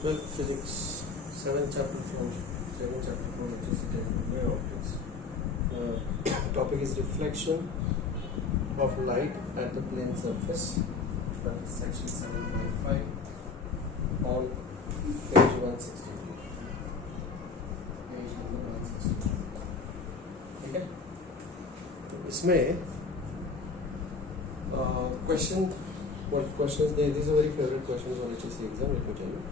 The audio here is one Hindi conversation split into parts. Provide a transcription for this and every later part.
12th physics, 7th chapter from electricity and wave optics. Topic is reflection of light at the plane surface. That is section 7.5 on page 163. Page number 163. ठीक है? तो इसमें question. What questions? These are very favorite questions on HSC exam. Let me tell you.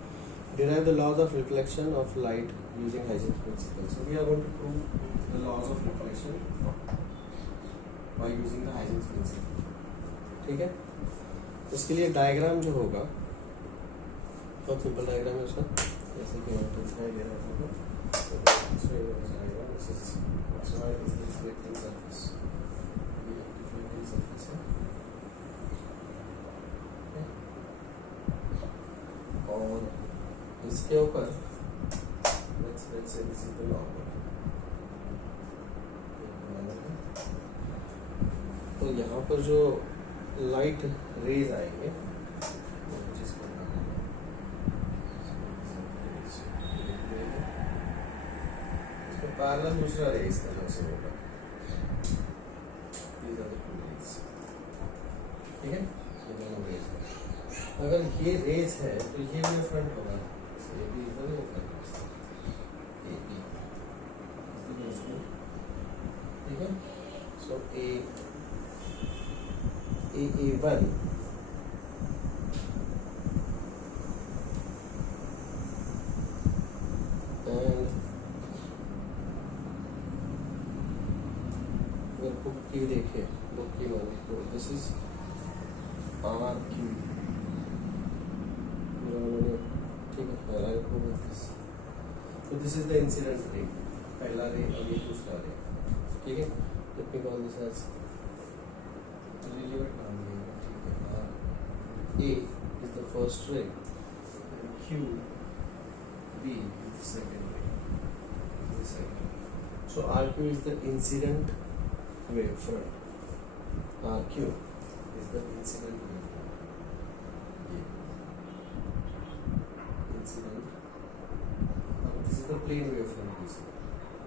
Derive the laws of reflection of light using Huygens principle. So we are going to prove the laws of reflection by using the Huygens principle. ठीक है? उसके लिए डायग्राम जो होगा बहुत सिंपल डायग्राम है उसका, जैसे कि यहाँ पर दिखाई दे रहा है आपको. इसमें diagram this is reflecting surface. ये रिफ्लेक्टिंग सरफेस है और इसके ऊपर let's say this is the normal. तो यहाँ पर जो लाइट रेज आएंगे इसको पैरेलल दूसरा रेज का जो से होगा. ठीक है, ये दोनों रेज है. अगर ये रेस है तो ये वेव फ्रंट होगा. ये भी इधर वेव फ्रंट है. ठीक है. सो A1 and अगर बुक की देखे, बुक की मान तो this is RQ. So this is the incident ray. पहला रे और ये दूसरा रे. ठीक है. Let me call this as relevant मान लिया. ठीक है. A is the first ray and Q B is the second ray. So RQ is the incident wave front. RQ is the incident wave front. Incident. This is the plane wave front.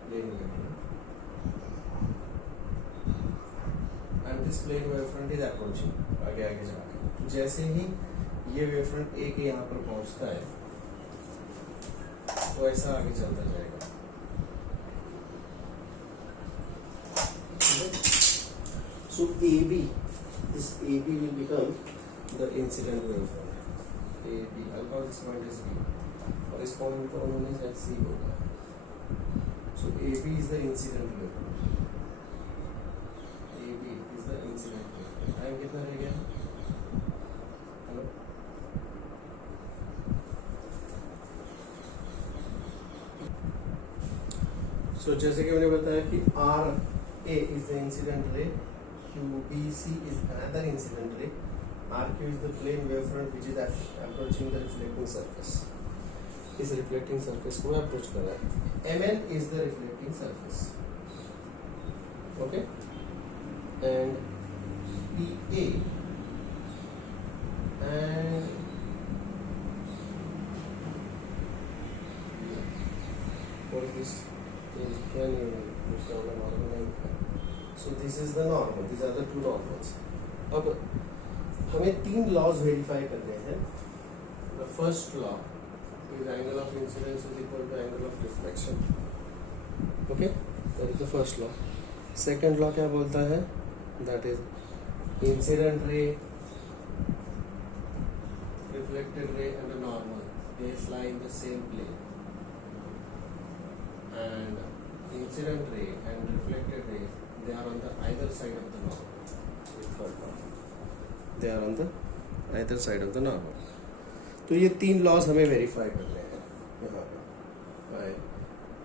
Plane wave front. And this plane wave front is approaching. आगे आगे जाके जैसे ही ये वेव फ्रंट A के यहाँ पर पहुँचता है तो ऐसा आगे चलता जाएगा. So AB, this AB will become the incident wave front. AB, I'll call this point as B. और इस पॉइंट को उन्होंने शायद C बोला है. So AB is the incident wave front. AB is the incident wave front. Time कितना रह गया? हेलो. So जैसे कि मैंने बताया कि RA is the incident ray, QBC is another incident ray, RQ is the plane wave front which is approaching the reflecting surface. इस रिफ्लेक्टिंग सरफेस को अप्रोच कर रहा है. MN is the reflecting surface. Okay, and PA and what is this? Can you use the normal? So this is the normal. These are the two normals. अब हमें तीन लॉज वेरीफाई करने हैं. The first law is angle of incidence is equal to angle of reflection. Okay, that is the first law. Second law क्या बोलता है? That is incident ray, reflected ray and a normal, they lie in the same plane. And incident ray and reflected ray, they are on the either side of the normal. Third law. They are on the either side of the normal. तो ये तीन लॉज हमें वेरीफाई करने हैं यहाँ पर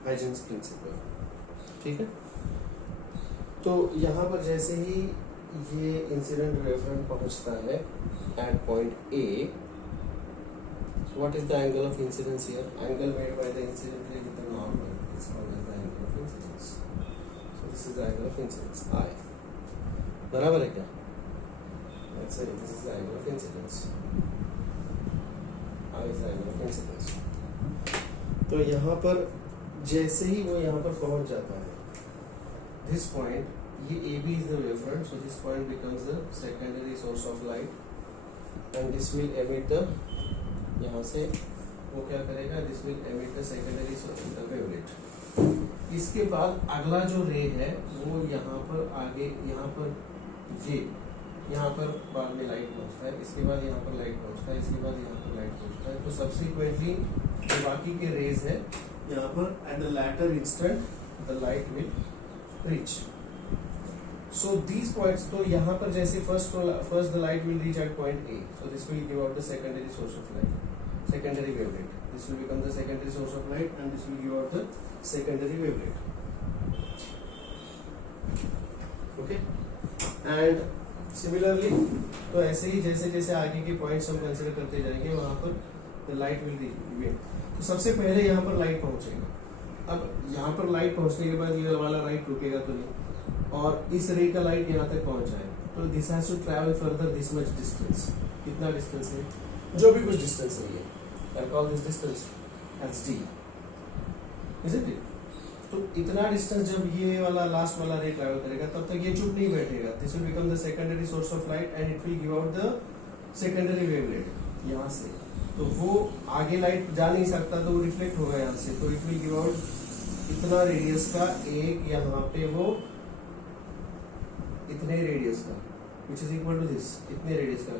हाइजेंस प्रिंसिपल. ठीक है. तो यहाँ पर जैसे ही ये इंसिडेंट वेव फ्रंट पहुँचता है at point A, what is the angle of incidence here? Angle made by the incident ray with the normal is called as the angle of incidence. So this is the angle of incidence I. बराबर है क्या? Let's say this is the angle of incidence. Is the angle of incidence. तो यहाँ पर जैसे ही वो यहाँ पर पहुंच जाता है, दिस पॉइंट, ये A B is the wave front, so this point becomes the secondary source of light and this will emit the, यहाँ से वो क्या करेगा, this will emit the secondary wavelet. इसके बाद अगला जो रे है वो यहाँ पर आगे, यहाँ पर ये, यहाँ पर बाद में लाइट पहुँचता है, इसके बाद यहाँ पर लाइट पहुँचता है, इसके बाद यहाँ पर लाइट पहुँचता है। तो सब्सिक्वेंटली जो बाकी के रेज है यहाँ पर at the latter instant the light will reach. So these points, तो यहाँ पर जैसे first the light will reach at point A, so this will give out the secondary source of light, secondary wavelet. This will become the secondary source of light and this will give out the secondary wavelet. Okay? And similarly, तो ऐसे ही जैसे जैसे आगे के पॉइंट्स हम कंसिडर करते जाएंगे वहां पर the light will remain. तो सबसे पहले यहाँ पर लाइट पहुंचेगा। अब यहाँ पर लाइट पहुंचने के बाद ये वाला लाइट रुकेगा तो नहीं, और इस रे का लाइट यहाँ तक पहुंच जाएगा। तो this has to travel further this much distance. कितना डिस्टेंस है? जो भी कुछ डिस्टेंस है, ये I call this distance as d, isn't it? तो इतना डिस्टेंस जब ये वाला लास्ट वाला रे ट्रैवल करेगा तब तक ये चुप नहीं बैठेगा। This will become the secondary source of light and it will give out the secondary wavelet यहाँ से। तो वो आगे लाइट जा नहीं सकता तो वो रिफ्लेक्ट होगा यहाँ से, तो इट विल गिव आउट इतना रेडियस का एक, यहाँ पे वो इतने रेडियस का which is equal to this, इतने रेडियस का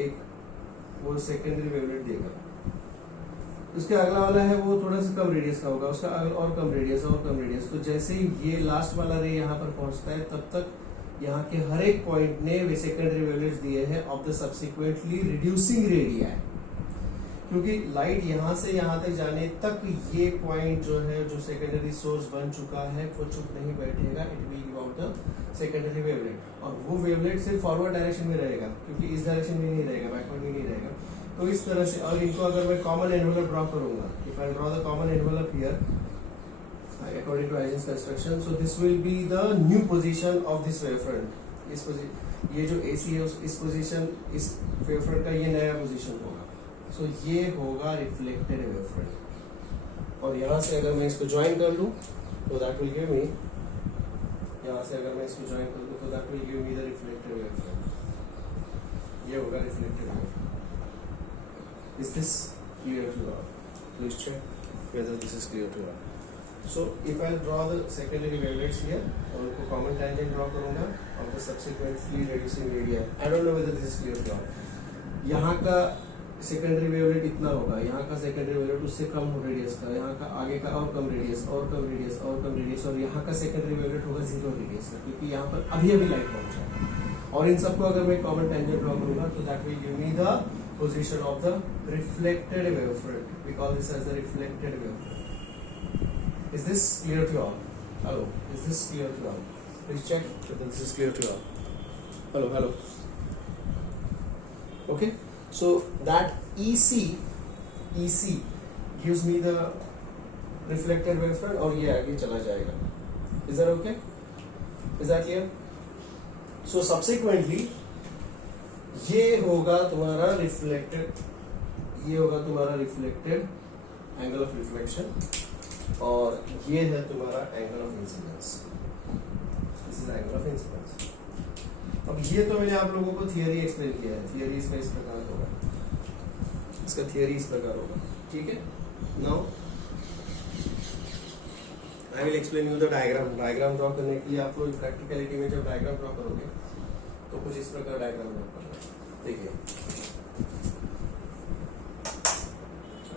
एक वो सेकेंडरी वेवलेट देगा। उसके अगला वाला है वो थोड़ा सा कम रेडियस का होगा, उसका और कम रेडियस और कम रेडियस। तो जैसे ही ये लास्ट वाला रे यहाँ पर पहुंचता है तब तक यहाँ के हर एक पॉइंट ने वे सेकेंडरी वेवलेट्स दिए हैं of the subsequently reducing radii है, क्योंकि लाइट यहाँ से यहाँ तक जाने तक ये पॉइंट जो है, जो सेकेंडरी सोर्स बन चुका है, वो चुप नहीं बैठेगा। It will give out the secondary wavelet, और वो वेवलेट सिर्फ फॉरवर्ड डायरेक्शन में रहेगा, क्योंकि इस डायरेक्शन में नहीं रहेगा, बैकवर्ड में नहीं रहेगा। तो इस तरह से, और इनको अगर मैं कॉमन एनवेलप ड्रॉ करूंगा, if I draw the common envelope here according to Huygens construction, so this will be the new position of this wave front. इस ये जो AC है इस पोजीशन, इस वेव फ्रंट का ये नया पोजीशन होगा। सो ये होगा रिफ्लेक्टेड वेव फ्रंट, और यहाँ से अगर मैं इसको ज्वाइन कर लूँ तो दैट विल गिव मी, यहाँ से अगर मैं इसको ज्वाइन कर लूँ तो that will give me the reflected wave front. ये होगा reflected wave front. Is this clear to all? Please check whether this is clear to all. So if I draw the secondary wavelets here, और उनको common tangent draw करूँगा of the subsequently reducing radii. I don't know whether this is clear to all. यहाँ का सेकेंडरी वेवलेट इतना होगा, यहाँ का सेकेंडरी वेवलेट उससे कम रेडियस का, यहाँ का आगे का और कम रेडियस, और कम रेडियस, और कम रेडियस, और यहाँ का सेकेंडरी वेवलेट होगा 0 रेडियस का, क्योंकि यहाँ पर अभी लाइट पहुंचा है। और इन सबको अगर मैं कॉमन टेंजेंट ड्रॉ करूंगा तो that will give me the position of the reflected wave front. We call this as the reflected wave front. Is this clear to all? Hello, is this clear to all? Please check whether this is clear to all. Hello. Okay. So that EC gives me the reflected wavefront, और ये आगे चला जाएगा। Is that okay? Is that clear? So subsequently ये होगा तुम्हारा reflected, ये होगा तुम्हारा reflected angle of reflection, और ये है तुम्हारा angle of incidence. This is angle of incidence. अब ये तो मैंने आप लोगों को थियरी एक्सप्लेन किया है। थियरी इसका इस प्रकार होगा, इसका थियरी इस प्रकार होगा, ठीक है। Now I will explain you the diagram. Diagram draw करने के लिए आपको प्रैक्टिकलिटी में जब डायग्राम ड्रॉ करोगे तो कुछ इस प्रकार डायग्राम ड्रॉ करना है। देखिए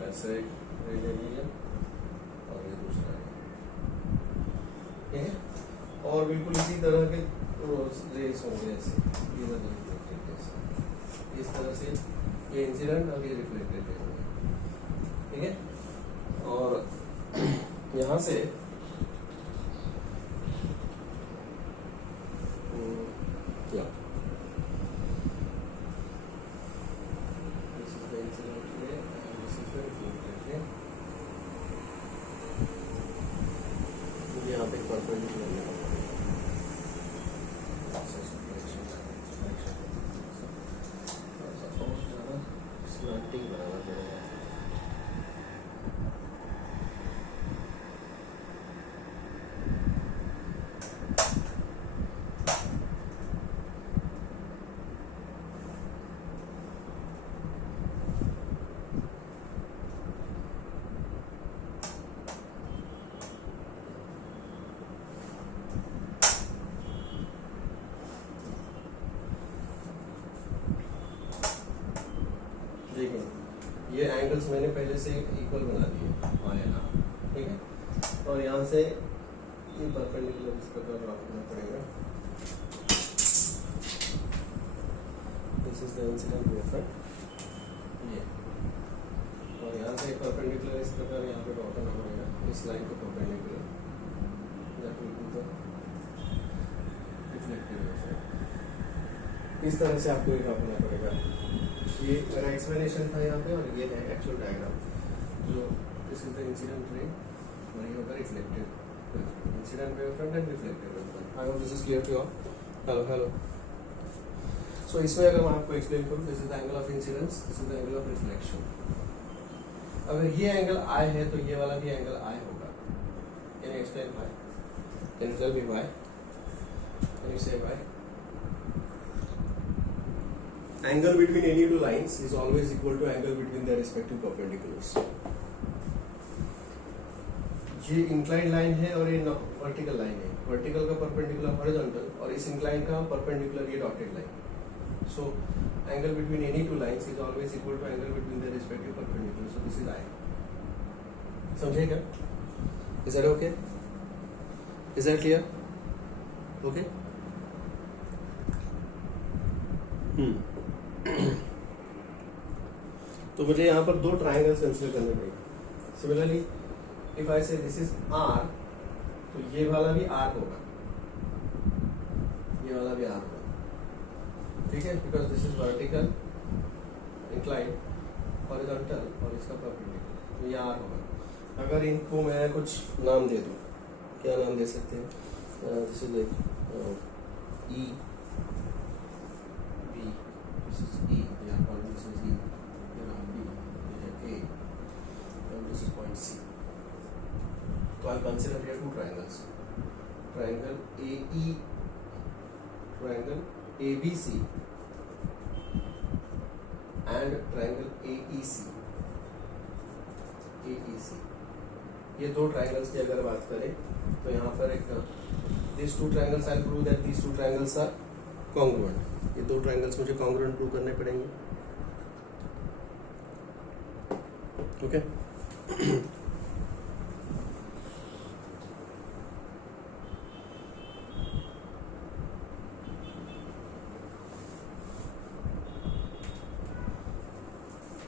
ऐसे ले लीजिए, और ये दूसरा है, और बिल्कुल इसी तरह के रेस होंगे ऐसे, ये इस तरह से ये इंसिडेंट और ये रिफ्लेक्टेड होंगे, ठीक है। और यहाँ से या दिस इज द इंसिडेंट रे and this is the reflected ray. यहाँ पे परपेंडिकुलर लेना पड़ेगा, देखिए ये एंगल्स मैंने पहले से इक्वल बना दिए हाँ यहाँ, ठीक है। और यहाँ से ये परपेंडिकुलर इस प्रकार ड्रॉ करना पड़ेगा। This is the incident wave front ये, और यहाँ से परपेंडिकुलर इस प्रकार यहाँ पे ड्रॉ करना पड़ेगा इस लाइन को perpendicular, that will be the reflected wave front. इस तरह से आपको ड्रॉ करना पड़ेगा। ये मेरा एक्सप्लेनेशन था यहाँ पे, और ये है एक्चुअल डायग्राम। जो this is the incident ray, और ये होगा reflected incident wave front and reflected wave front. I hope this is clear to all. Hello hello. So इसमें अगर मैं आपको एक्सप्लेन करूँ, this is the angle of incidence, this is the angle of reflection. अगर ये एंगल आई है तो ये वाला भी एंगल आई होगा। Can you explain why? Can you tell me why? Can you say why? Angle between any two lines is always equal to angle between their respective perpendiculars. ये इंक्लाइन लाइन है और ये वर्टिकल लाइन है। वर्टिकल का परपेंडिकुलर हॉरिजॉन्टल, और इस इंक्लाइन का परपेंडिकुलर ये dotted line. So angle between any two lines is always equal to angle between their respective perpendicular. So this is I. समझे क्या? Is that okay? Is that clear? Okay. तो मुझे यहाँ पर दो ट्राइंगल्स कंसीडर करने पड़ेंगे। सिमिलरली इफ आई से दिस इज आर, तो ये वाला भी आर होगा, ये वाला भी आर होगा, ठीक है, because this is vertical incline horizontal और इसका परपेंडिकुलर, तो ये आर होगा। अगर इनको मैं कुछ नाम दे दूँ, क्या नाम दे सकते हैं? This is like E B, this is E, this is E, this is point C. So I'll consider here two triangles. Triangle AE, triangle ABC, and triangle AEC. AEC. ये दो triangles की अगर बात करें तो यहाँ पर एक these two triangles I'll prove that these two triangles are congruent. ये दो triangles मुझे congruent prove करने पड़ेंगे, ओके।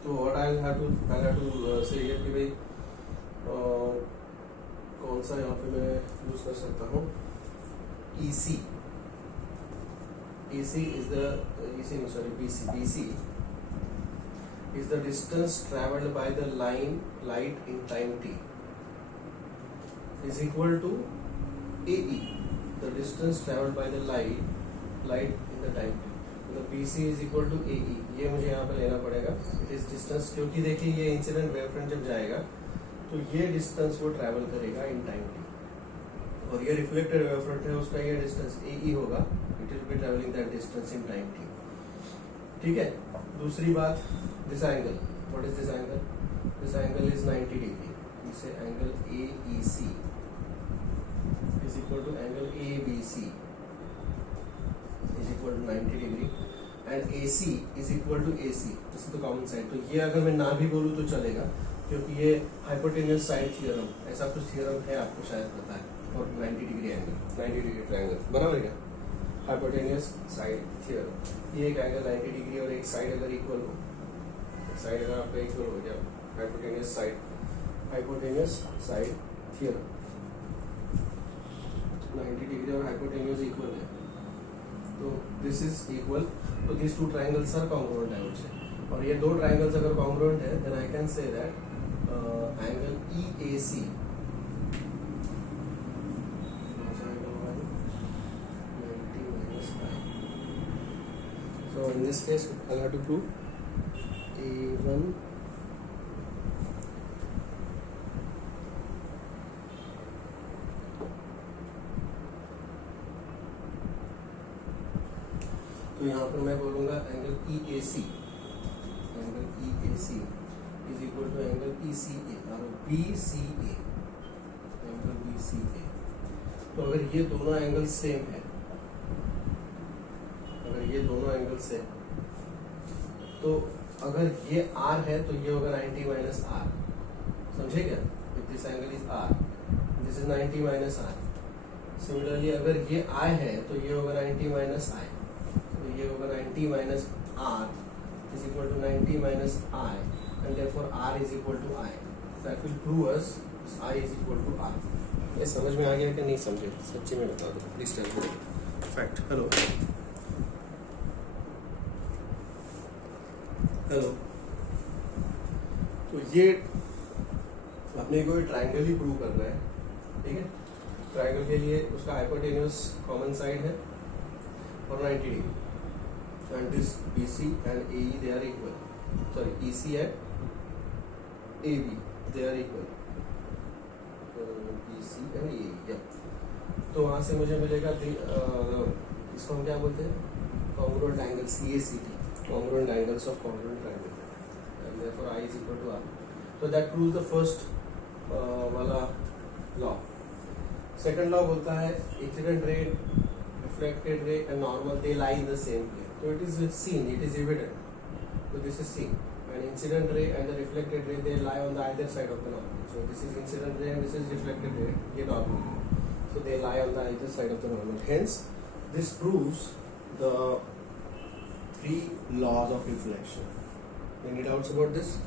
तो what I'll have to say here कि भाई कौन सा यहाँ पे मैं यूज कर सकता हूँ? EC is the BC is the distance traveled by the light in time t is equal to AE, the distance traveled by the light in the time t. मतलब BC is equal to AE, ये मुझे यहाँ पे लेना पड़ेगा। इट इज डिस्टेंस, क्योंकि देखिए ये इंसिडेंट वेव फ्रंट जब जाएगा तो ये डिस्टेंस वो ट्रैवल करेगा इन टाइम t, और ये रिफ्लेक्टेड वेव फ्रंट है, उसका ये डिस्टेंस AE होगा। It will be travelling that distance in time t, ठीक है। दूसरी बात, this angle, what is this angle? This angle is 90 degree. We say angle AEC is equal to angle ABC is equal to 90 degree, and AC is equal to AC. This is the common side. तो ये अगर मैं ना भी बोलूँ तो चलेगा, क्योंकि ये hypotenuse side theorem, ऐसा कुछ theorem है, आपको शायद पता है, for 90 degree angle, 90 degree triangle, बराबर क्या? Hypotenuse side theorem. ये एक एंगल 90 डिग्री और एक साइड अगर इक्वल हो, साइड अगर आपका इक्वल हो गया, हाइपोटेनियस साइड थियरम, 90 डिग्री और हाइपोटेनियस इक्वल है, तो दिस इज इक्वल, तो this two triangles are congruent, I would say. और ये दो ट्राइंगल्स अगर कॉन्ग्रुएंट है, then I can say that angle EAC, so in this case I'll have to prove A1 तो यहाँ पर मैं बोलूँगा angle EAC is equal to angle ECA और BCA, एंगल BCA। तो अगर ये दोनों एंगल सेम है, ये दोनों एंगल से, तो अगर ये r है तो ये होगा 90 माइनस r, समझे क्या? If this angle is r, this is 90 minus r. Similarly अगर ये I है तो ये होगा 90 माइनस I, तो ये होगा 90 minus r is equal to 90 minus I, and therefore r is equal to I. That will prove us I is equal to r. ये समझ में आ गया कि नहीं समझे? सच्ची में बता दो please tell me. Fact. Hello hello. तो ये अपने को ट्रायंगल ही प्रूव करना है, ठीक है? ट्रायंगल के लिए उसका हाइपोटेन्यूस कॉमन साइड है और 90 degree, and this BC and AE they are equal. Sorry, EC and AB they are equal. BC and AE, yeah. तो वहाँ से मुझे मिलेगा इसको हम क्या बोलते हैं? Congruent angles, CACT, congruent angles of congruent triangle, and therefore I is equal to R. So that proves the first वाला law. Second law बोलता है incident ray, reflected ray and normal they lie in the same plane. So it is seen, it is evident. So this is seen. And incident ray and the reflected ray, they lie on the either side of the normal. So this is incident ray and this is reflected ray, ये normal. So they lie on the either side of the normal. Hence, this proves the three laws of reflection. Any doubts about this?